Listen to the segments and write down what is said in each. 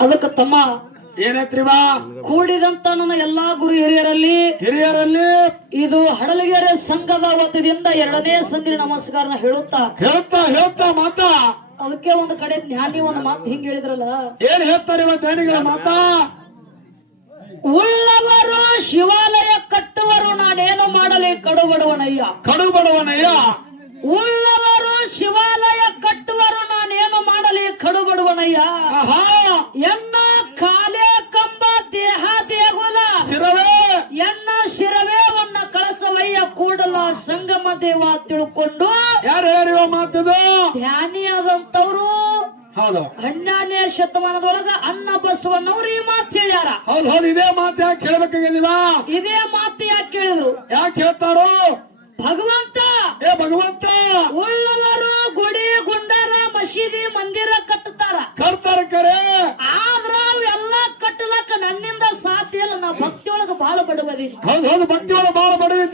ಅದಕ್ಕ ತಮ್ಮ ಏನೈತ್ರಿ ಕೂಡಿದಂತ ನನ್ನ ಎಲ್ಲಾ ಗುರು ಹಿರಿಯರಲ್ಲಿ ಹಿರಿಯರಲ್ಲಿ ಇದು ಹಡಲಗೆರೆ ಸಂಘದ ವತಿಯಿಂದ ಎರಡನೇ ಸಂಧಿ ನಮಸ್ಕಾರನ ಹೇಳುತ್ತಾ. ಹೇಳ್ತಾ ಹೇಳ್ತಾ ಮಾತಾ. ಅದಕ್ಕೆ ಒಂದು ಕಡೆ ಜ್ಞಾನಿ ಒಂದು ಮಾತು ಹಿಂಗ್ ಹೇಳಿದ್ರಲ್ಲ. ಏನ್ ಹೇಳ್ತಾರೆ ಧ್ಯಾನಿಗಳ ಮಾತಾ? ಉಳ್ಳವರು ಶಿವಾಲಯ ಕಟ್ಟುವರು ನಾನೇನು ಮಾಡಲಿ ಕಡುಬಡವನಯ್ಯ. ಕಡು ಬಡವನಯ್ಯ ಉಳ್ಳವರು ಶಿವಾಲಯ ಕಟ್ಟುವರು ನಾನೇನು ಮಾಡಲಿ ಕಡುಬಡವನಯ್ಯ. ಆಹಾ. ದೇವ ತಿಳ್ಕೊಂಡು ಯಾರು ಹೇಳಿವ ಮಾತಿದು? ಧ್ಯಾನಿಯಾದಂತವ್ರು ಹೌದು. ಹನ್ನೆರಡನೇ ಶತಮಾನದೊಳಗ ಅನ್ನ ಬಸವಣ್ಣವ್ರು ಈ ಮಾತು ಹೇಳ್ಯಾರ. ಹೌದು ಹೌದು ಇದೇ ಮಾತು ಯಾಕೆ ಹೇಳ್ಬೇಕಾಗಿದೀವ ಇದೇ ಮಾತು ಯಾಕೆ ಕೇಳಿದ್ರು? ಯಾಕೆ ಹೇಳ್ತಾರೋ? ಭಗವಂತ! ಏ ಭಗವಂತ! ಉಳ್ಳವರು ಗುಡಿ ಗುಂಡಾರ ಮಸೀದಿ ಮಂದಿರ ಕಟ್ಟುತ್ತಾರ. ಕರ್ತಾರ ಕರೆ. ಆದ್ರ ಎಲ್ಲಾ ಕಟ್ಟಲಕ್ಕ ನನ್ನಿಂದ ಸಾಧ್ಯ ಇಲ್ಲ. ನಾ ಭಕ್ತಿಯೊಳಗ ಬಹಳ ಬಡವದಿ ಹೌದು ಹೌದು ಭಕ್ತಿ ಒಳಗೆ ಬಹಳ ಬಡವಿದ್ದೇನೆ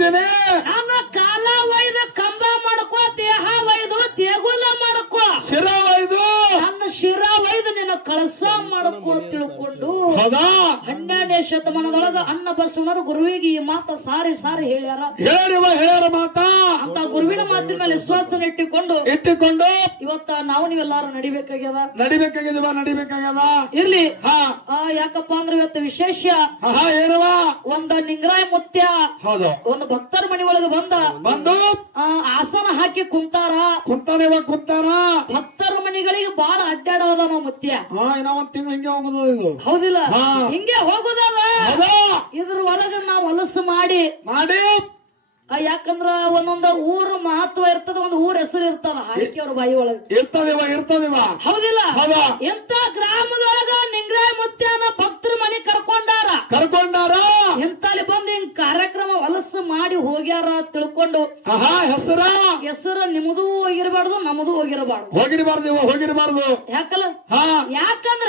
ಮಾಡ್ಕೋ ತಿಳ್ಕೊಂಡು ಹೌದಾ? ಹನ್ನೆರಡನೇ ಶತಮಾನದೊಳಗ ಅಣ್ಣ ಬಸವಣ್ಣರು ಗುರುವಿಗೆ ಈ ಮಾತ ಸಾರಿ ಸಾರಿ ಹೇಳ್ಯಾರ. ಹೇಳ್ಯಾರ ಮಾತಾ? ಅಂತ ಗುರುವಿನ ಮಾತಿನ ಮೇಲೆ ವಿಶ್ವಾಸನ ಇಟ್ಟುಕೊಂಡು ಇಟ್ಟುಕೊಂಡು ಇವತ್ತ ನಾವು ನೀವೆಲ್ಲಾರು ನಡಿಬೇಕಾಗ್ಯದ? ನಡಿಬೇಕಾಗ್ಯದ ನಡಿಬೇಕಾಗ್ಯದ. ಇರ್ಲಿ. ಯಾಕಪ್ಪ ಅಂದ್ರೆ ಇವತ್ತು ವಿಶೇಷ ಏನವ ಒಂದ ನಿಂಗರಾಯ ಮುತ್ಯ. ಹೌದು. ಒಂದು ಭಕ್ತರ ಮನಿ ಒಳಗೆ ಬಂದ ಬಂದು ಆಸನ ಹಾಕಿ ಕುಂತಾರ. ಕುಂತಾರ. ಭಕ್ತರ ಮನಿಗಳಿಗೆ ಬಾಳ ಅಡ್ಡಾಡೋದವ ಮುತ್ಯ. ಹಾ ಇನ್ನ ಒಂದ್ ತಿಂಗಳು ಹಿಂಗೆ ಹೋಗುದು ಇದು. ಹೌದಿಲ್ಲ? ಹಾ. ಹಿಂಗೆ ಹೋಗುದಲ್ಲ? ಹೌದಾ? ಇದ್ರ ಒಳಗ ನಾವ್ ಹೊಲಸು ಮಾಡಿ. ಮಾಡಿ. ಆ ಯಾಕಂದ್ರ ಒಂದೊಂದ ಊರ್ ಮಹತ್ವ ಇರ್ತದ ಒಂದ್ ಊರ್ ಹೆಸರು ಇರ್ತದ ಹಾಕಿ ಅವ್ರ ಬಾಯಿ ಒಳಗ. ಇರ್ತದಿವ ಇರ್ತದಿವ. ಹೌದಿಲ್ಲ? ಹೌದಾ? ಎಂತ ಗ್ರಾಮದೊಳಗ ನಿಂಗರಾಯ ಮುತ್ಯನ ಭಕ್ತರ ಮನೆ ಕರ್ಕೊಂಡಾರ. ಕರ್ಕೊಂಡಾರ? ಎಂತಲ್ಲಿ ಬಂದು ಹಿಂಗ್ ಕಾರ್ಯಕ್ರಮ ಹೊಲಸು ಮಾಡಿ ಹೋಗ್ಯಾರ ತಿಳ್ಕೊಂಡು ಹೆಸರ? ಹೆಸರು ನಿಮ್ಮದು ಹೋಗಿರಬಾರ್ದು ನಮ್ಮದು ಹೋಗಿರಬಾರ್ದು. ಇವ ಹೋಗಿರಬಾರ್ದು. ಯಾಕಲ್ಲ? ಹಾ. ಯಾಕಂದ್ರ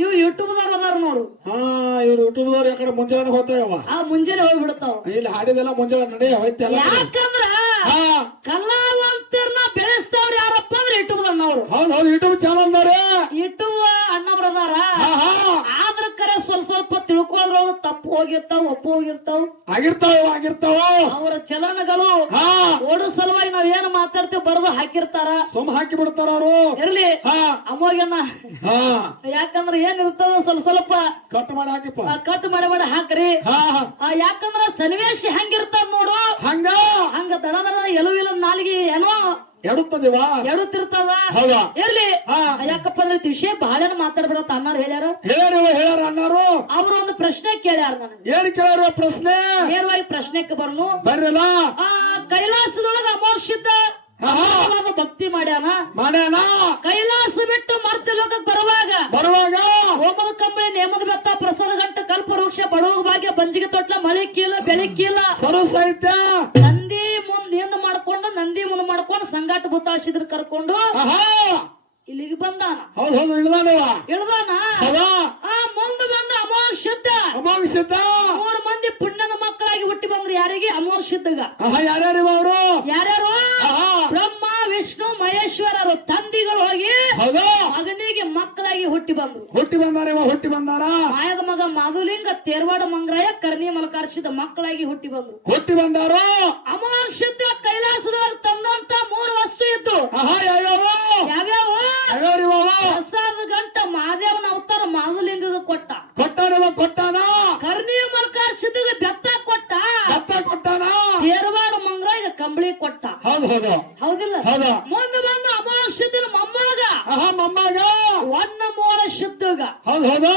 ಇವ್ ಯೂಟ್ಯೂಬ್ ಯೂಟ್ಯೂಬ್ದವ್ರು ಅದಾರ ನೋಡು. ಹಾ ಇವ್ರು ಯೂಟ್ಯೂಬ್ದವ್ರು ಯಾಕಡೆ ಮುಂಜಾನೆ ಹೋಗ್ತಾವ ಆ ಮುಂಜಾನೆ ಹೋಗ್ಬಿಡ್ತಾವ. ಇಲ್ಲಿ ಹಾಡಿದೆಲ್ಲ ಮುಂಜಾನೆ ನಡೆಯ ಹೋಯ್ತಲ್ಲ ಯಾಕಂದ್ರ ಹಾ. ಕಲಾವಂತರ್ನ ಬೆಳೆಸ್ತವ್ರ ಯಾರಪ್ಪ ಅಂದ್ರೆ ಯೂಟ್ಯೂಬ್ ಅನ್ನೋರು ಹೌದು ಹೌದು ಯೂಟ್ಯೂಬ್ ಚಾನಲ್ ಯೂಟ್ಯೂಬ್ ಅಣ್ಣವ್ರದಾರ ಆದ್ರ ಕರೆ ಸ್ವಲ್ಪ ಸ್ವಲ್ಪ ತಿಳ್ಕೊಂಡ್ರು ತಪ್ಪು ಹೋಗಿರ್ತಾವ ಒಪ್ಪು ಹೋಗಿರ್ತಾವ. ಆಗಿರ್ತಾವ ಆಗಿರ್ತಾವ? ಅವರ ಚಲನಗಳು ಓಡೋ ಸಲುವಾಗಿ ನಾವ್ ಏನ್ ಮಾತಾಡ್ತೇವೆ ಬರೆದು ಹಾಕಿರ್ತಾರ. ಸುಮ್ ಹಾಕಿ ಬಿಡ್ತಾರ ಅವರು. ಇರ್ಲಿ. ಅಮ್ಮೋಗನ್ನ ಹಾ. ಯಾಕಂದ್ರ ಏನ್ ಇರ್ತದ ಸ್ವಲ್ಪ ಸ್ವಲ್ಪ. ಕಟ್ ಮಾಡಿ ಹಾಕಿಪ್ಪ. ಕಟ್ ಮಾಡಿ ಮಾಡಿ ಹಾಕ್ರಿ. ಯಾಕಂದ್ರ ಸನ್ನಿವೇಶ ಹೆಂಗಿರ್ತಾವ ನೋಡು. ಹಂಗ? ಹಂಗ ದಡ ದಡ ಎಲುವಿಲ್ಲ ನಾಲಿಗೆ ಏನೋ ಎಡುತ್ತದಿವ? ಎಡುತ್ತಿರ್ತದ ಹೌದಾ? ಇರ್ಲಿ. ಯಾಕಪ್ಪ ಅಂದ್ರೆ ವಿಷಯ ಬಹಳನ ಮಾತಾಡ್ಬಿಡತ್ತ ಅನ್ನಾರು ಹೇಳ್ಯಾರ? ಹೇಳ್ಯಾರಿವ ಹೇಳ್ಯಾರ ಅಣ್ಣಾರು. ಅವ್ರು ಒಂದು ಪ್ರಶ್ನೆ ಕೇಳ್ಯಾರ ನನಗೆ. ಏನ್ ಕೇಳ್ಯಾರ ಪ್ರಶ್ನೆ? ನೇರವಾಗಿ ಪ್ರಶ್ನೆಕ್ಕೆ ಬರ್ನು. ಬರ್ರಲ್ಲ. ಆ ಕೈಲಾಸದೊಳಗ ಅಮೋಕ್ಷಿತ. ಭಕ್ತಿ ಮಾಡ್ಯಾನ. ಮಾಡ್ಯಾನ? ಕೈಲಾಸ ಬಿಟ್ಟು ಮರ್ತಿ ಲೋಕಕ್ಕೆ ಬರುವಾಗ ಬರುವಾಗ? ಹೋಮದ ಕಂಬಳಿ ನೇಮದ ಬೆತ್ತ ಪ್ರಸಾದ ಗಂಟ ಕಲ್ಪ ವೃಕ್ಷ ಬಡವ ಭಾಗ್ಯ ಬಂಜಿಗೆ ತೊಟ್ಲ ಮಳೆ ಕೀಲ ಬೆಳಿ ಕೀಲ. ಸರು ಸಾಹಿತ್ಯ ಮಾಡ್ಕೊಂಡು ಸಂಗಾಟ ಭೂತಾಶಿದ್ರ ಕರ್ಕೊಂಡು ಇಲ್ಲಿಗೆ ಬಂದಾನ. ಹೌದು ಹೌದು ಇಳ್ದಾನೇವ. ಇಳ್ದಾನ? ಮುಂದ್ ಬಂದ ಅಮೋಕ್ಷಿದ್ದ ಅಮಾಂಶಿದ್ದ ಮೂರು ಮಂದಿ ಮಕ್ಕಳಾಗಿ ಹುಟ್ಟಿ ಬಂದ್ರು ಯಾರಿಗೆ? ಅಮೋರ್ ಆಹಾ ಯಾರ್ಯಾರು ಅವರು? ಯಾರ್ಯಾರು? ಬ್ರಹ್ಮ ವಿಷ್ಣು ಮಹೇಶ್ವರರು ತಂದಿಗಳು ಹೋಗಿ ಮಗನಿಗೆ ಮಕ್ಕಳಾಗಿ ಹುಟ್ಟಿ ಬಂದ್ರು. ಹುಟ್ಟಿ ಬಂದಾರ ಹುಟ್ಟಿ ಬಂದಾರ? ಮಾಯದ ಮಗ ಮಾಧುಲಿಂಗ ತೇರ್ವಾಡ ಮಂಗ್ರಾಯ ಕರ್ಣಿ ಮಲಕಾರ್ಷಿದ ಮಕ್ಕಳಾಗಿ ಹುಟ್ಟಿ ಬಂದ್ರು. ಹುಟ್ಟಿ ಬಂದಾರ? ಅಮೋಕ್ಷಿದ್ದ ಕೈಲಾಸದವರು ತಂದಂತ ಮೂರು ವಸ್ತು ಇತ್ತು ಯಾವ್ಯಾವ? ಪ್ರಸಾದ ಗಂಟ ಮಹಾದೇವನ ಅವತಾರ ಮಾಧುಲಿಂಗದ ಕೊಟ್ಟ. ಕೊಟ್ಟಾರ ಕೊಟ್ಟಾನ? ಕರ್ಣಿ ಮಲಕಾರ್ಷಿದ ಬೆತ್ತ ಕೊಟ್ಟಾನ ಮಂಗ್ರಾಗ ಕಂಬಳಿ ಕೊಟ್ಟ. ಹೌದು ಹೌದು. ಹೌದಿಲ್ಲ? ಹೌದು. ಮುಂದೆ ಬಂದ ಅಮೋಕ್ಷಿದ್ದನ ಮೊಮ್ಮಗ. ಮೊಮ್ಮಗ. ಒನ್ನ ಮೋರ ಶುದ್ಧಗ. ಹೌದು ಹೌದು.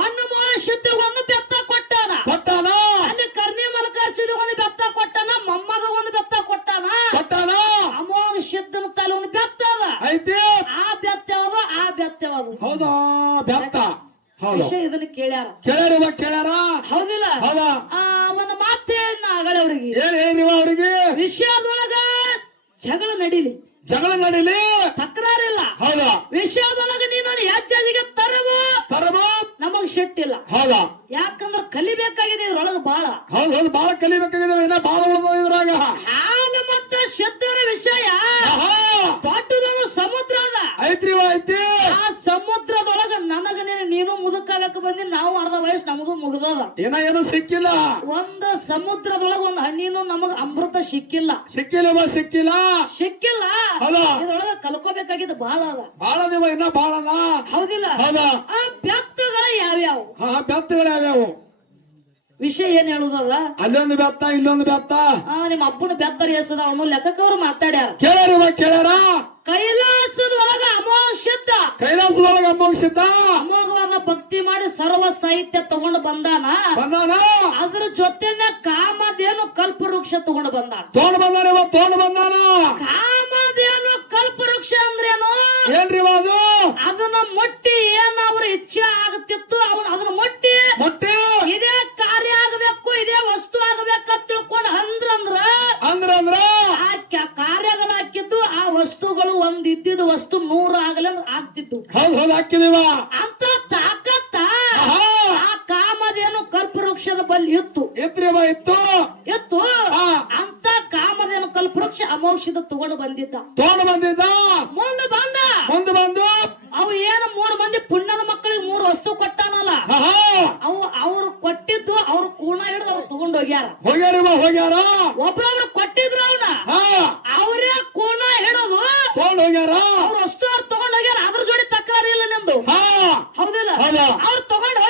ಒನ್ನ ಮೋರ ಶುದ್ಧ ಒಂದು ಬೆತ್ತ ಕೊಟ್ಟಾನ ಕೊಟ್ಟಾನ ಅಲ್ಲಿ ಕರ್ಣಿ ಮಲಕಾರ್ಸಿದ ಒಂದು ಬೆತ್ತ ಕೊಟ್ಟಾನ ಮೊಮ್ಮಗ ಒಂದು ಬೆತ್ತ ಕೊಟ್ಟಾನ ಕೊಟ್ಟಾನ ಅಮೋಘ ಸಿದ್ಧನ ತಲೆ ಒಂದು ಬೆತ್ತ ಅದ ಐತಿ ಆ ಬೆತ್ತ ಯಾವುದು ಆ ಬೆತ್ತ ಯಾವುದು ಹೌದಾ ಬೆತ್ತ ಹೌದು ವಿಷಯ ಇದನ್ನ ಕೇಳ್ಯಾರ ಕೇಳ್ಯಾರಿವ ಕೇಳ್ಯಾರ ಹೌದಿಲ್ಲ ಹೌದಾ ಆ ಒಂದು ಮಾತು ಹೇಳಿನ ಆಗಳೆ ಅವ್ರಿಗೆ ಏನ್ ಹೇಳಿರಿವ ಅವ್ರಿಗೆ ವಿಷಯದೊಳಗ ಜಗಳ ನಡೀಲಿ. ಜಗಳ ನಡೀಲಿ. ತಕರಾರಿಲ್ಲ. ಹೌದಾ? ವಿಷಯದೊಳಗೆ ನೀನು ಹೆಚ್ಚಿಗೆ ತರವು ತರಬ. ನಮಗ್ ಶೆಟ್ಟಿಲ್ಲ. ಹೌದಾ? ಯಾಕಂದ್ರೆ ಕಲಿಬೇಕಾಗಿದೆ ಇದ್ರೊಳಗ ಬಾಳ. ಹೌದು ಹೌದು ಬಾಳ ಕಲಿಬೇಕಾಗಿದೆ ಇನ್ನ ಬಾಳ ಉಳಿದ ಇದ್ರಾಗ. ಹಾಲು ಮತ್ತೆ ಶೆತ್ತರ ವಿಷಯ. ದೊಡ್ಡದೊಂದು ಸಮುದ್ರ ಅದ ಐತ್ರಿವ ಐತಿ ಆ ಸಮುದ್ರದೊಳಗ ನನಗ ನೀನು ಮುದುಕಾಗಕ್ಕೆ ಬಂದಿ ನಾವು ಅರ್ಧ ವಯಸ್ಸು ನಮಗೂ ಮುಗ್ದದ. ಏನ ಏನು ಸಿಕ್ಕಿಲ್ಲ? ಒಂದ ಸಮುದ್ರದೊಳಗ ಒಂದ್ ಹಣ್ಣಿನೂ ನಮಗ ಅಮೃತ ಸಿಕ್ಕಿಲ್ಲ. ಸಿಕ್ಕಿಲ್ಲ ಸಿಕ್ಕಿಲ್ಲ. ಸಿಕ್ಕಿಲ್ಲ. ಹೌದ? ಇದ್ರೊಳಗ ಕಲ್ಕೋಬೇಕಾಗಿದ್ದು ಬಹಳ ಅದ. ಬಾಳ ದಿವ ಇನ್ನ ಬಾಳದ ಹೌದಿಲ್ಲ? ಹೌದ? ಆ ಬೆತ್ತಗಳ ಯಾವ್ಯಾವ? ಆ ಬೆತ್ತಗಳು ಯಾವ್ಯಾವು? ವಿಷಯ ಏನ್ ಹೇಳುದಲ್ಲ ಅಲ್ಲೊಂದು ಬೆತ್ತ ಇಲ್ಲೊಂದು ಬೆತ್ತ. ಆ ನಿಮ್ಮ ಅಪ್ಪನ ಬೆತ್ತರ ಎಸದ ಅವನು ಲೆಕ್ಕಕ್ಕವ್ರು ಮಾತಾಡ್ಯಾರ. ಕೇಳಾರ ಕೇಳ್ಯಾರ ಕೈಲಾಸದ ಒಳಗ ಅಮೋಷಿದ್ದ ಕೈಲಾಸದೊಳಗ ಅಮ್ಮೋಗಿಸಿದ್ದ ಅಮೋಘವಾದ ಭಕ್ತಿ ಮಾಡಿ ಸರ್ವ ಸಾಹಿತ್ಯ ತಗೊಂಡು ಬಂದಾನ. ಬಂದಾನ? ಅದ್ರ ಜೊತೆನೆ ಕಲ್ಪ ಕಲ್ಪವೃಕ್ಷ ತಗೊಂಡು ಬಂದಾನ. ತೋಣ ಬಂದಾನ ತೋಣ ಬಂದಾನ? ಕಲ್ಪ ಕಲ್ಪವೃಕ್ಷ ಅಂದ್ರೇನು? ಏನ್ರಿ ಅದು? ಅದನ್ನ ಮೊಟ್ಟಿ ಏನ ಅವ್ರ ಇಚ್ಛೆ ಆಗುತ್ತಿತ್ತು ಅವನು ಅದನ್ನ ಮೊಟ್ಟಿ ಮೊಟ್ಟೆ ಇದೇ ಕಾರ್ಯ ಆಗಬೇಕು ಇದೇ ವಸ್ತು ಆಗಬೇಕಂತ ತಿಳ್ಕೊಂಡು ಅಂದ್ರಂದ್ರ ಅಂದ್ರ ಅಂದ್ರ ಆ ಕಾರ್ಯಗಳು ಹಾಕಿದ್ದು ಆ ವಸ್ತುಗಳು ಒಂದ್ ಇದ್ದಿದ್ದು ವಸ್ತು ನೂರು ಆಗಲಿ ಆಗ್ತಿದ್ದು. ಹೌದ್ ಹೌದ್ ಹಾಕಿದೀವ. ಅಂತ ತಾಕತ್ತ ಆ ಆ ಕಲ್ಪ ವೃಕ್ಷದ ಬಲ್ಲಿ ಇತ್ತು. ಇತ್ರಿ ಇವ ಇತ್ತು. ಇತ್ತು ಹಾ ಅಮೋಕ್ಷದ ತಗೊಂಡು ಬಂದಿದ್ದ. ತಗೊಂಡು ಬಂದಿದ್ದ? ಮುಂದೆ ಬಂದ. ಮುಂದೆ ಬಂದು? ಅವು ಏನು ಮೂರು ಮಂದಿ ಪುಣ್ಯದ ಮಕ್ಕಳಿಗೆ ಮೂರು ವಸ್ತು ಕೊಟ್ಟಾನಲ್ಲ. ಅವ ಅವು ಅವ್ರು ಕೊಟ್ಟಿದ್ದು ಅವ್ರ ಕೂಣ ಹಿಡಿದು ಅವ್ರು ತಗೊಂಡು ಹೋಗ್ಯಾರ. ಹೋಗ್ಯಾರ ಹೋಗ್ಯಾರ? ಒಬ್ರೊಬ್ರು ಕೊಟ್ಟಿದ್ರು ಅವನ. ಹಾ. ಅವರೇ ಕೂಣ ಹಿಡಿದು ತಗೊಂಡು ಹೋಗ್ಯಾರ? ಅವ್ರ ವಸ್ತು ಅವ್ರು ತಗೊಂಡ್ ಹೋಗ್ಯಾರ. ಅದ್ರ ಜೋಡಿ ತಕ್ಕಾರಿ ಇಲ್ಲ ನಿಮ್ದು. ಹಾ. ಹೌದಿಲ್ಲ? ಹೌದ? ಅವ್ರು ತಗೊಂಡ್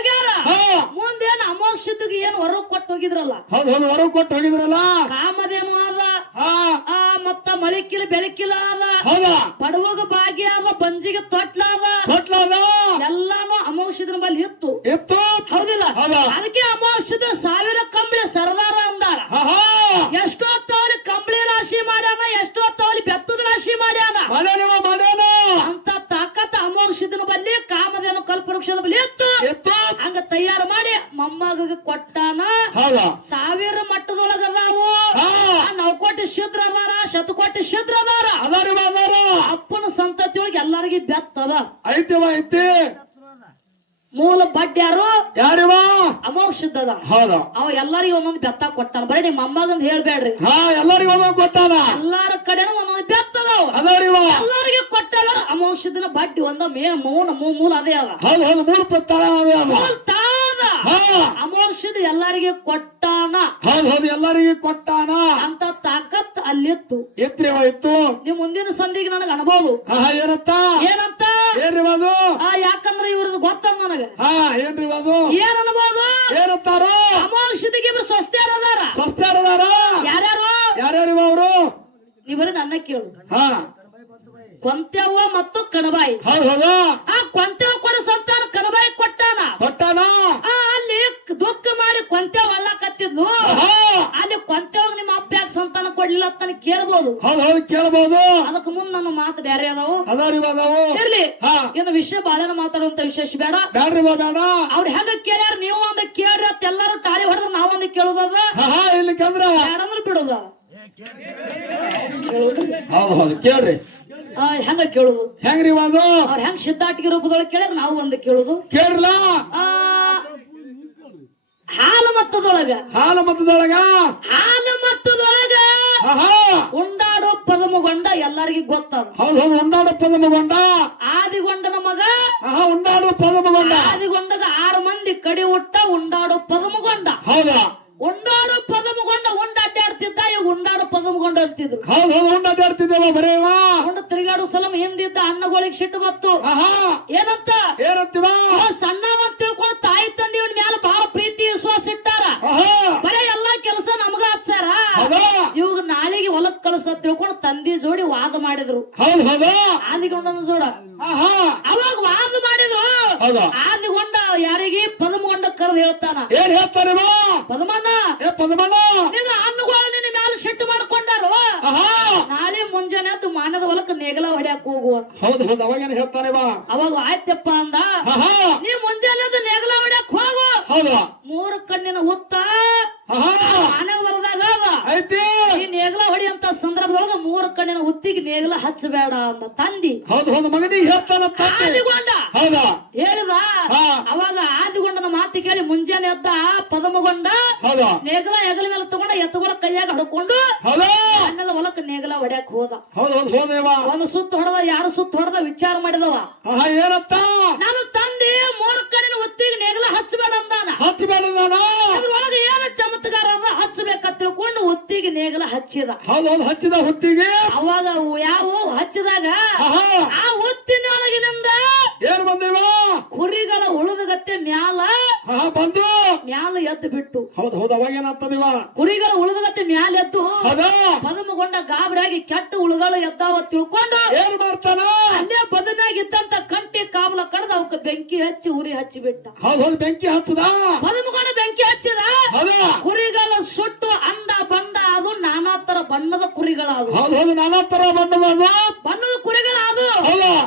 ಅಮೋಕ್ಷದಿಗೆ ಏನು ಹೊರಗ್ ಕೊಟ್ಟು ಹೋಗಿದ್ರಲ್ಲ? ಹೌದು ಹೌದು ಹೊರಗ್ ಕೊಟ್ಟು ಹೋಗಿದ್ರಲ್ಲ? ಕಾಮಧೇನು ಅದ ಆ ಮತ್ತ ಮಳಿಕಿಲ ಬೆಳಕಿಲ ಅದ ಹೌದ? ಬಡವಗ ಭಾಗ್ಯ ಅದ ಬಂಜಿಗೆ ತೊಟ್ಲ ಅದ ಕೊಟ್ಲದ ಎಲ್ಲಾನು ಅಮೋಕ್ಷದ ಬಲ್ಲಿ ಇತ್ತು. ಇತ್ತು? ಹೌದಿಲ್ಲ? ಹೌದ? ಅದಕ್ಕೆ ಅಮೋಕ್ಷದ ಸಾವಿರ ಕಂಬಳಿ ಸರ್ದಾರ ಅಂದಾರ. ಎಷ್ಟೋ ತವಲಿ ಕಂಬಳಿ ರಾಶಿ ಮಾಡ್ಯಾನ ಎಷ್ಟೋ ತವಲಿ ಬೆತ್ತದ ರಾಶಿ ಮಾಡ್ಯಾನ. ಅಂತ ತಾಕತ್ತ ಅಮೋಕ್ಷದನ ಬಲ್ಲಿ ಕಾಮಧೇನು ಕಲ್ಪವೃಕ್ಷದ ಬಲ್ಲಿ ಇತ್ತು ಇತ್ತು ಹಂಗ ತಯಾರು ಮಾಡಿ ಮೊಮ್ಮಗ ಕೊಟ್ಟಾನ ಹೌದ ಸಾವಿರ ಮಟ್ಟದೊಳಗ ಅದಾವು ಹಾ ಆ ನವಕೋಟಿ ಶುದ್ರ ಅದಾರ ಶತಕೋಟಿ ಶುದ್ರ ಅದಾರ ಅದಾರ ಇವ ಅದಾರ ಅಪ್ಪನ ಸಂತತಿ ಒಳಗೆ ಎಲ್ಲಾರ್ಗಿ ಬೆತ್ತದ ಐತಿವ ಐತಿ. ಮೂಲ ಬಡ್ಡ್ಯಾರು ಯಾರಿವ? ಅಮೋಕ್ಷದ ಹೌದ. ಅವ ಎಲ್ಲಾರಿಗೂ ಒಂದೊಂದು ಬೆತ್ತ ಕೊಟ್ಟಾನ. ಬರೀ ನಿಮ್ಮ ಅಮ್ಮಗಂದ್ ಹೇಳ್ಬೇಡ್ರಿ. ಹಾ ಎಲ್ಲರಿಗೂ ಒಂದೊಂದು ಕೊಟ್ಟಾನ. ಎಲ್ಲಾರ ಕಡೆನೂ ಒಂದೊಂದು ಬೆತ್ತದ ಅದಾರಿವ ಎಲ್ಲರಿಗೆ. ಕೊಟ್ಟಾಗ ಅಮೋಕ್ಷದಿನ ಬಡ್ಡಿ ಒಂದ ಮೇ ಮೂಲ ಮೂಲ ಅದೇ ಅದ. ಹೌದು ಹೌದು. ಮೂಲ ತಾದ ಹಾ. ಅಮೋಕ್ಷದ ಎಲ್ಲರಿಗೆ ಕೊಟ್ಟಾನ. ಹೌದು ಹೌದು ಎಲ್ಲರಿಗೂ ಕೊಟ್ಟಾನ. ಅಂತ ತಾಕತ್ ಅಲ್ಲಿತ್ತು. ಎತ್ರಿವ ನಿಮ್ಮ ನೀವು ಮುಂದಿನ ಸಂಧಿಗೆ ನನಗೆ ಅನುಭವ ಏನತ್ತ ಏನಂತ? ಏನ್ರಿ ಅದು? ಯಾಕಂದ್ರೆ ಇವ್ರದ್ದು ಗೊತ್ತದ ನನಗೆ. ಹಾ ಏನ್ರಿ ಅದು? ಏನ್ ಅನ್ಬೋದು? ಏನತ್ತಾರು ಅಮೋಕ್ಷದಿಗೆ ಇಬ್ರು ಸ್ವಸ್ಥ್ಯಾರ ಅದಾರ. ಸ್ವಸ್ಥರದಾರ ಯಾರ್ಯಾರು? ಯಾರ್ಯಾರಿವ ಅವರು? ಇವರು ನನ್ನ ಕೇಳು. ಹಾ. ಮತ್ತು ಕಣಬಾಯಿ. ಹೌದು ಹೌದು? ಆ ಕೊಂತ್ಯವ ಕೊಡ ಸಂತಾನ ಕಣಬಾಯಿ ಕೊಟ್ಟಾನ. ಕೊಟ್ಟಾನ? ಆ ದುಃಖ ಮಾಡಿ ಕೊಂತೆ ಒಲ್ಲಕತ್ತಿದ್ಲು ಅಲ್ಲಿ ಕೊಂತೆವ್ ನಿಮ್ಮ ಅಪ್ಪ ಯಾಕೆ ಸಂತಾನ ಕೊಡ್ಲಿಲ್ಲ ಅಂತ ಕೇಳ್ಬೋದು. ಹೌದು ಹೌದು ಕೇಳ್ಬೋದು. ಅದಕ್ಕೆ ಮುಂದೆ ನನ್ನ ಮಾತು ಬೇರೆ ಅದಾವು. ಇರ್ಲಿ. ಹಾ. ಇನ್ನು ವಿಷಯ ಬಾಳೆನ ಮಾತಾಡುವಂತ ವಿಶೇಷ ಬೇಡ. ಬೇಡ್ರಿ ಬೇಡ ಅವ್ರ ಹೆಂಗ ಕೇಳ್ಯಾರ? ನೀವು ಒಂದ್ ಕೇಳ್ರಿ ಅಂತ ಎಲ್ಲಾರು ತಾಳಿ ಹೊಡೆದ್ರೆ ನಾವೊಂದು ಕೇಳುದ ಇಲ್ಲಿ ಕಂದ್ರ ಬೇಡಂದ್ರೆ ಬಿಡುದ? ಹೌದು ಹೌದು ಕೇಳ್ರಿ. ಆ, ಹೆಂಗ ಕೇಳುದು? ಹೆಂಗ್ರಿ ಅವ್ರು ಅವ್ರ ಹೆಂಗ್ ಸಿದ್ಧಾಟಿಗೆ ರೂಪದೊಳಗೆ ಕೇಳ್ರಿ ನಾವು ಒಂದು ಕೇಳುದು. ಕೇಳ್ರಲ್ಲ ಹಾಲು ಮತ್ತದೊಳಗ ಹಾಲು ಮತದೊಳಗ ಹಾಲು ಮತ್ತದೊಳಗ ಉಂಡಾಡೋ ಪದಮಗೊಂಡ ಎಲ್ಲರಿಗೂ ಗೊತ್ತದ. ಹೌದು ಹೌದು ಉಂಡಾಡೋ ಪದಮಗೊಂಡ? ಆದಿಗೊಂಡನ ಮಗ? ಉಂಡಾಡೋ ಉಂಡಾಡು ಪದಮಗೊಂಡ? ಆದಿಗೊಂಡದ ಆರು ಮಂದಿ ಕಡಿ ಹುಟ್ಟ ಉಂಡಾಡೋ ಪದಮಗೊಂಡ. ಹೌದಾ? ಉಂಡಾಡೋ ಪದಮಗೊಂಡ ಉಂಡ ಅಡ್ಡಾಡ್ತಿದ್ದ ಈಗ ಉಂಡಾಡೋ ಪದಮಗೊಂಡ ಅಂತಿದ್ರು. ಹೌದು ಹೌದು ಉಂಡ ಅಡ್ಡಾಡ್ತಿದ್ದೇವ ಬರೇವ ಉಂಡ ತಿರುಗಾಡೋ ಸಲಮ ಹಿಂದಿದ್ದ ಅಣ್ಣಗಳಿಗೆ ಸಿಟ್ಟು ಬತ್ತು. ಏನಂತ? ಏನಂತೀವ? ಅಂತ ತಿಳ್ಕೊಂಡು ತಾಯಿ ತಂದೆ ಇವನ್ ಮ್ಯಾಲ ಬಹಳ ಪ್ರೀತಿ ವಿಶ್ವಾಸ ಇಟ್ಟಾರ ಆಹಾ ಬರೇ ಎಲ್ಲಾ ಕೆಲಸ ನಮಗ ಹಚ್ಚಾರ ಹೌದಾ ಇವಾಗ ನಾಳೆಗೆ ಸತ್ ತಿಳ್ಕೊಂಡು ತಂದಿ ಜೋಡಿ ವಾದ ಮಾಡಿದ್ರು. ಹೌದು ಹೌದಾ. ಆದಿಗೊಂಡನ ಜೋಡ. ಅವಾಗ ವಾದ ಮಾಡಿದ್ರು. ಆದಿಗೊಂಡ ಯಾರಿಗೆ ಪದಮಗೊಂಡ ಕರೆದು ಹೇಳ್ತಾನ. ಏನ್ ಹೇಳ್ತಾರೇವ ಪದಮಣ್ಣ. ಪದಮಣ್ಣ. ನಿನ್ನ ಹಣ್ಣುಗಳು ಸಿಟ್ಟು ಮಾಡ್ಕೊಂಡಾರು. ನಾಳೆ ಮುಂಜಾನೆ ಅದು ಮಾನದ ಹೊಲಕ್ಕ ನೇಗಲ ಹೊಡ್ಯಾಕ ಹೋಗುವ. ಹೌದು ಹೌದು. ಅವಾಗೇನು ಬಾ ಅವಾಗ ಆಯ್ತಪ್ಪ ಅಂದ. ನೀ ಮುಂಜಾನೆ ಅದು ನೇಗಲ ಹೊಡ್ಯಾಕ ಹೋಗು. ಹೌದು. ಮೂರು ಕಣ್ಣಿನ ಹುತ್ತ ಆಹಾ. ಮಾನದ ಹೊಲದಾಗ ಐತಿ ಈ ನೇಗಲ ಹೊಡಿಯಂತ ಸಂದರ್ಭದೊಳಗ ಮೂರು ಕಣ್ಣಿನ ಹುತ್ತಿಗೆ ನೇಗಲ ಹಚ್ಚಬೇಡ ಅಂತ ತಂದಿ. ಹೌದು ಹೌದು. ಮಗನಿಗೆ ಹೇಳ್ತಾನ ಆದಿಗೊಂಡ. ಹೌದಾ. ಹೇಳಿದ. ಅವಾಗ ಆದಿಗೊಂಡನ ಮಾತು ಕೇಳಿ ಮುಂಜಾನೆ ಎದ್ದ. ಹೌದಾ. ನೇಗಲ ಹೆಗಲ ಮೇಲೆ ತಗೊಂಡ ಎತ್ತುಗಳ ಕೈಯಾಗ ಹಡ್ಕೊಂಡು ಹೊಲಕ್ಕ ನೇಗಲ ಹೊಡ್ಯಾಕ ಹೋದ. ಹೌದು ಹೌದು ಹೋದೇವ ಒಂದು ಸುತ್ತ ಹೊಡೆದ ಯಾರು ಸುತ್ತ ಹೊಡೆದ ವಿಚಾರ ಮಾಡಿದವ. ಆಹಾ ಏನತ್ತ? ನಾನು ತಂದೆ ಮೂರು ಕಣ್ಣಿನ ಹಚ್ಚಬೇಡ ಅದ್ರೊಳಗೆ ಏನು ಚಮತ್ಕಾರ ಅದ ಹಚ್ಚಬೇಕಂತ ತಿಳ್ಕೊಂಡು ಒತ್ತಿಗೆ ನೇಗಲ ಹಚ್ಚಿದ. ಹೌದು ಹೌದು ಹಚ್ಚಿದ ಹುಟ್ಟಿಗೆ ಅವಾಗ ಅವು ಯಾವ ಹಚ್ಚಿದಾಗ ಆಹಾ. ಆ ಒತ್ತಿನೊಳಗಿನಿಂದ ಏನ್ ಬಂದೇವ? ಕುರಿಗಳ ಉಳಿದಗತ್ತೆ ಮ್ಯಾಲ. ಆಹಾ ಬಂದು? ಮ್ಯಾಲ ಎದ್ದು ಬಿಟ್ಟು. ಹೌದು ಹೌದು ಅವಾಗ ಏನಾಗ್ತದಿವ ಕುರಿಗಳ ಉಳಿದಗತ್ತೆ ಮ್ಯಾಲ ಎದ್ದು ಅದ ಪದಮಗೊಂಡ ಗಾಬರಿಯಾಗಿ ಕೆಟ್ಟ ಉಳುಗಳು ಎದ್ದಾವ ತಿಳ್ಕೊಂಡು ಏನ್ ಮಾಡ್ತಾನ? ಅಲ್ಲೇ ಬದನಾಗ ಇದ್ದಂತ ಕಂಟಿ ಕಾಮಲ ಕಡ್ದ ಅವಕ್ಕೆ ಬೆಂಕಿ ಹಚ್ಚಿ ಉರಿ ಹಚ್ಚಿ ಬಿಟ್ಟ ಹೌದು ಬೆಂಕಿ ಹಚ್ಚದ? ಬದಮಗೊಂಡ ಬೆಂಕಿ ಹಚ್ಚಿದ? ಕುರಿಗಳ ಸುಟ್ಟು ಅಂದ ಬಂದ ಅದು ನಾನಾ ತರ ಬಣ್ಣದ ಕುರಿಗಳಾದವು. ಹೌದು ನಾನಾ ತರ ಬಣ್ಣದ ಬಣ್ಣದ ಕುರಿಗಳಾದವು.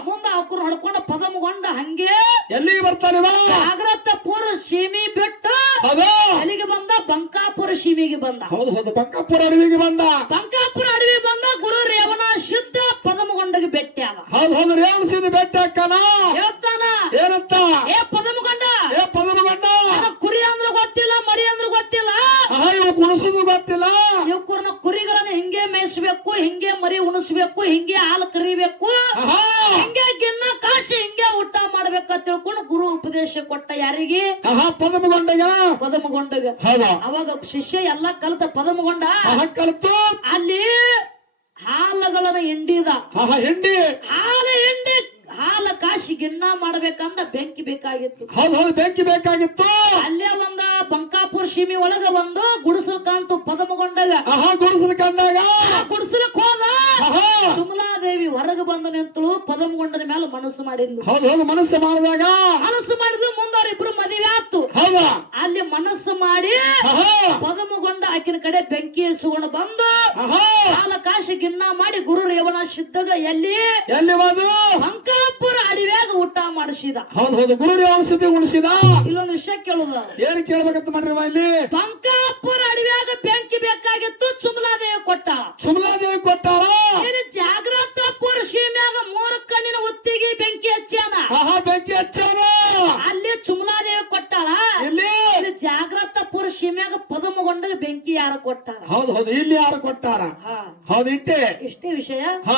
ಮುಂದ ಅವಕರು ಹೊಡ್ಕೊಂಡು ಪದಮಗೊಂಡ ಹಂಗೆ ಎಲ್ಲಿಗೆ ಬರ್ತಾರೆ ಜಾಗ್ರತ ಪೂರ್ವ ಸೀಮಿ ಬಿಟ್ಟು ಅದ ಎಲ್ಲಿಗೆ ಬಂದ ಬಂಕಾಪುರ ಸೀಮೆಗೆ ಬಂದ. ಹೌದು ಹೌದು. ಬಂಕಾಪುರ ಅಡವಿಗೆ ಬಂದ. ಬಂಕಾಪುರ ಅಡವಿ ಬಂದ ಗುರು ರೇವಣ ಶುದ್ಧ ಪದಮಗೊಂಡಗೆ ಭೇಟಿಯಾದ ಹೌದು ಹೌದು. ರೇವಣಸಿದ ಬೆಟ್ಟ ಅಕ್ಕನ ಹೇಳ್ತಾನ? ಏನಂತ ಏ ಪದಮಗೊಂಡ ಏ ಪದರ ಬಂದ ನನಗ್ ಕುರಿ ಅಂದ್ರ ಗೊತ್ತಿಲ್ಲ ಮರಿ ಅಂದ್ರ ಗೊತ್ತಿಲ್ಲ ಆಹಾ ಇವ ಕುಣಿಸೋದು ಗೊತ್ತಿಲ್ಲ ಇವಕ್ಕೂರ್ನ ಕುರಿಗಳನ್ನ ಹಿಂಗೆ ಮೇಯಿಸ್ಬೇಕು ಹಿಂಗೆ ಮರಿ ಉಣಿಸ್ಬೇಕು ಹಿಂಗೆ ಹಾಲು ಕರಿಬೇಕು. ಹಿಂಗೆ ಗಿನ್ನ ಕಾಸಿ ಹಿಂಗೆ ಊಟ ಮಾಡ್ಬೇಕಂತ ತಿಳ್ಕೊಂಡು ಗುರು ಉಪದೇಶ ಕೊಟ್ಟ ಯಾರಿಗೆ? ಪದಮಗೊಂಡಗ. ಪದಮಗೊಂಡಗ ಅವಾಗ ಶಿಷ್ಯ ಎಲ್ಲಾ ಕಲಿತ ಪದಮಗೊಂಡ? ಅಲ್ಲಿ ಹಾಲುಗಳನ್ನ ಹಿಂಡಿದ. ಹಿಂಡಿ. ಹಾಲು ಹಿಂಡಿ ಹಾಲ ಕಾಶಿ ಗಿನ್ನ ಮಾಡ್ಬೇಕಂದ ಬೆಂಕಿ ಬೇಕಾಗಿತ್ತು. ಬೆಂಕಿ ಬೇಕಾಗಿತ್ತು. ಅಲ್ಲೇ ಒಂದ ಬಂಕಾಪುರ ಸೀಮಿ ಒಳಗ ಒಂದು ಗುಡಿಸಲ್ ಕಾಂತು ಪದಮಗೊಂಡಾಗ ಆಹಾ ಗುಡಿಸಲು ಕಂಡಾಗ ಆ ಗುಡಿಸಲಕ್ ಹೋದ ಸುಮಲಾದೇವಿ ಹೊರಗೆ ಬಂದು ನಿಂತಳು ಪದಮಗೊಂಡನ ಮೇಲೆ ಮನಸ್ಸು ಮಾಡಿದ್ಲು. ಹೌದು ಹೌದು ಮನಸ್ಸು ಮಾಡಿದಾಗ? ಮನಸ್ಸು ಮಾಡಿದ್ಲು ಮುಂದವ್ರಿಬ್ರು ಮದುವೆ ಆತು ಹೌದಾ? ಅಲ್ಲಿ ಮನಸ್ಸು ಮಾಡಿ ಪದಮಗೊಂಡ ಆಕಿನ ಕಡೆ ಬೆಂಕಿ ಸುಗುಣ ಬಂದು ಕಾಶಿ ಗಿನ್ನ ಮಾಡಿ ಗುರು ರೇವಣ ಸಿದ್ಧಗ ಎಲ್ಲಿ? ಎಲ್ಲಿ ಬಂದು? ಅಂಕಾಪುರ ಅಡಿವ್ಯಾಗ ಊಟ ಮಾಡಿಸಿದ. ಹೌದು ಹೌದು ಗುರು ಸಿದ್ಧ ಉಳಿಸಿದ. ಇಲ್ಲೊಂದು ವಿಷಯ ಕೇಳುದ. ಏನ್ ಕೇಳ್ಬೇಕಂತ ಮಾಡ್ರಿವ ಇಲ್ಲಿ? ಬಂಕಾಪುರ ಅಡಿವ್ಯಾಗ ಬೆಂಕಿ ಬೇಕಾಗಿತ್ತು ಸುಮಲಾದೇವಿ ಕೊಟ್ಟ. ಸುಮಲಾದೇವಿ ಕೊಟ್ಟಾರ? ಜಾಗ್ರತ ಪುರ ಸೀಮ್ಯಾಗ ಮೂರು ಕಣ್ಣಿನ ಒತ್ತಿಗೆ ಬೆಂಕಿ ಹಚ್ಚಾನ ಆಹಾ ಬೆಂಕಿ ಹಚ್ಚಾರ ಅಲ್ಲಿ ಸುಮಲಾದೇವಿ ಕೊಟ್ಟಾಳ? ಇಲ್ಲಿ ಜಾಗ್ರತಾಪುರ ಜಾಗ್ರತಪುರ ಸೀಮ್ಯಾಗ ಪದಮಗೊಂಡ ಬೆಂಕಿ ಯಾರು ಕೊಟ್ಟಾರ? ಹೌದು ಹೌದು. ಇಲ್ಲಿ ಯಾರು ಕೊಟ್ಟಾರ? ಹಾ. ಹೌದು ಇಟ್ಟೆ. ಇಷ್ಟೇ ವಿಷಯ? ಹಾ.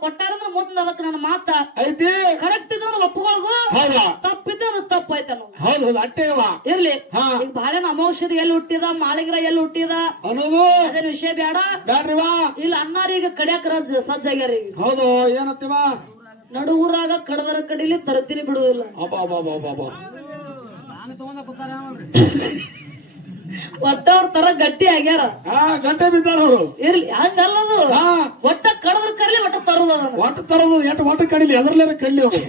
ಕೊಟ್ಟಾರ ಅಂದ್ರೆ ಮುಂದೆ ಅದಕ್ಕೆ ನನ್ನ ಮಾತ ಐತಿ. ಕರೆಕ್ಟ್ ಇದ್ದವ್ರು ಒಪ್ಕೊಳ್ದು ಹೌದಾ. ತಪ್ಪಿದ್ದವ್ರು ತಪ್ಪಾಯ್ತ ನಾವು ಹೌದು ಹೌದು. ಅಟ್ಟೆವಾ ಇರ್ಲಿ. ಹಾ. ಈಗ ಬಾಳೆನ ಅಮೌಷಧಿ ಎಲ್ಲಿ ಹುಟ್ಟಿದ ಮಾಳಿಗ್ರ ಎಲ್ಲಿ ಹುಟ್ಟಿದ? ಅನ್ನೋದು. ಅದೇನ್ ವಿಷಯ ಬೇಡ. ಬೇಡ್ರಿವಾ ಇಲ್ಲ ಈಗ ಕಡಿಯಾಕ ರಜ್ ಸಜ್ಜಾಗ್ಯಾರ ಈಗ. ಹೌದು ಏನಂತೀವ ನಡು ಊರಾಗ ಕಡದರ ಕಡಿಲಿ ತರತಿನಿ ಬಿಡುವುದಿಲ್ಲ ಅಬ್ಬಾ ಅಬ್ಬಾ ಅಬ್ಬಾ ಅಬ್ಬಾ ಅಬ್ಬಾ. ಒಟ್ಟ ಅವ್ರ ತರ ಗಟ್ಟಿ ಆಗ್ಯಾರ. ಗಂಟೆ ಬಿದ್ದಾರ ಅವರು. ಇರ್ಲಿ ಹಂಗಲ್ಲದು. ಒಟ್ಟ ಕಡದ್ರ ಕರ್ಲಿ ಒಟ್ಟ ತರದ ಒಟ್ಟ ತರದು ಎಷ್ಟು ಒಟ್ಟ ಕಡಿಲಿ ಎದ್ರಲ್ಲೇನ ಕಡ್ಲಿ ಅವರು.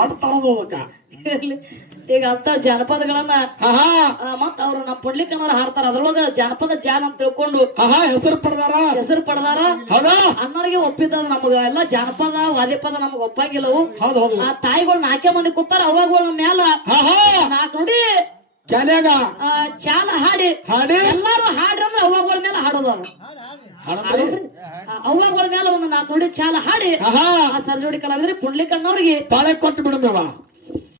ಒಟ್ಟ ತರದು ಅದಕ್ಕ. ಇರ್ಲಿ. ಈಗ ಅಂತ ಜಾನಪದಗಳನ್ನ ಮತ್ತ ಅವ್ರು ನಮ್ಮ ಪುಡ್ಲಿಕ್ಕನವ್ರು ಹಾಡ್ತಾರ. ಅದ್ರೊಳಗ ಜಾನಪದ ಜಾನ್ ಅಂತ ತಿಳ್ಕೊಂಡು ಹೆಸರು ಪಡ್ದಾರ. ಹೆಸರು ಪಡ್ದಾರ. ಹೌದಾ? ಅಣ್ಣರಿಗೆ ಒಪ್ಪಿದ ನಮಗ. ಎಲ್ಲ ಜಾನಪದ ವಾದ್ಯಪದ ನಮಗ ಒಪ್ಪಾಗಿಲ್ಲವು. ಆ ತಾಯಿಗಳು ನಾಲ್ಕೇ ಮಂದಿ ಕೂತಾರ. ಅವಾಗಳ ಮ್ಯಾಲ ಆಹಾ ನಾಲ್ಕು ನೋಡಿ ಕ್ಯಾನ್ಯಾಗ ಆ, ಚಾಲ ಹಾಡಿ. ಹಾಡಿ? ಎಲ್ಲಾರು ಹಾಡ್ರಿ ಅಂದ್ರೆ ಅವಾಗಳ ಮೇಲೆ ಹಾಡೋದು ಅವಾಗಳ ಮೇಲೆ ಒಂದು ನಾಲ್ಕು ನೋಡಿ ಚಾಲ ಹಾಡಿ. ಆಹಾ. ಆ ಸರ್ಜೋಡಿ ಕಲಾವಿದ್ರಿ ಪುಂಡ್ಲಿಕಣ್ಣವ್ರಿಗೆ. ಬಾಳೆ ಕೊಟ್ಟು ಬಿಡಮೇವ